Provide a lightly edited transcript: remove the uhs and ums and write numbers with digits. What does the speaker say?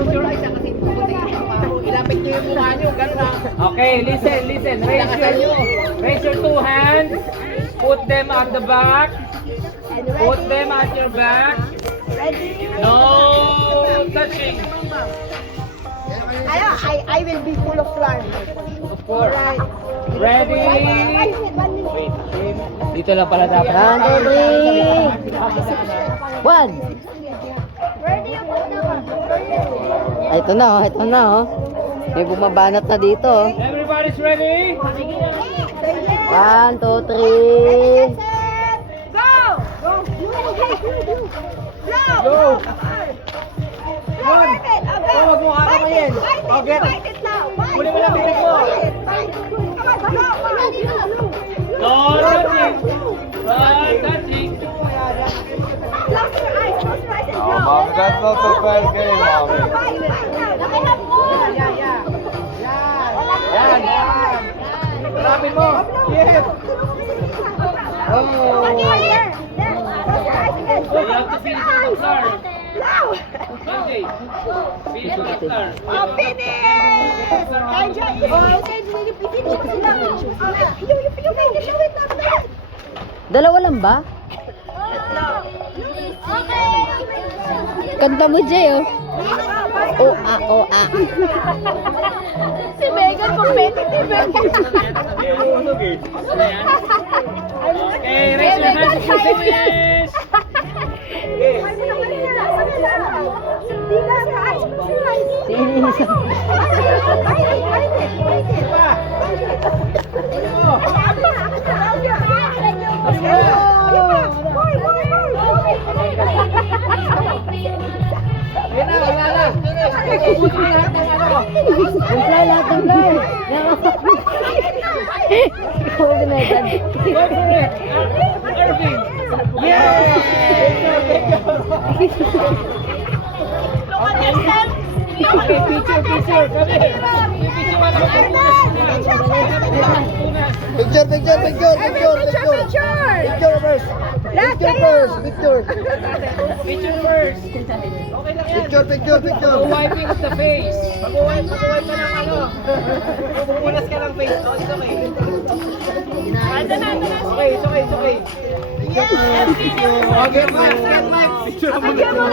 Ilapit nyo yung mukha nyo, gano'n lang. Okay, listen. Raise your two hands. Put them at the back. Put them at your back. No touching. I will be full of fun. Of course. Ready? Dito lang pala dapat. 1, 2, 3. 1. Ito na oh. May bumabanat na dito oh. Everybody's ready? 1, 2, 3. Go! Go! Huwag mo kakamayin. Okay. Huli mo lang bitig mo. No touching. No touching. Oh, Mom, that's not the best game, Mommy. Yan. Harapin mo. Yes. So you have to finish on the floor. Okay. Finish on the floor. Dalawa lang ba? Kanta mo, Jay, oh. O-a. Si Megan competitive. Okay, raise your hands if you finish. Yan na, wala na. Ubusin lahat ng ano. Fly lahat ng fly. Ikaw ang Megan. Go for it. Irving. Yes! Okay, picture. Come here. Picture one of Picture first. Picture first. Okay lang yan. Picture. Wiping of the face. Mag-wipe ka ng ano. Pupunas ka ng face. Oh, it's okay. Okay, it's okay. Yes! Okay, Max. Picture mo na.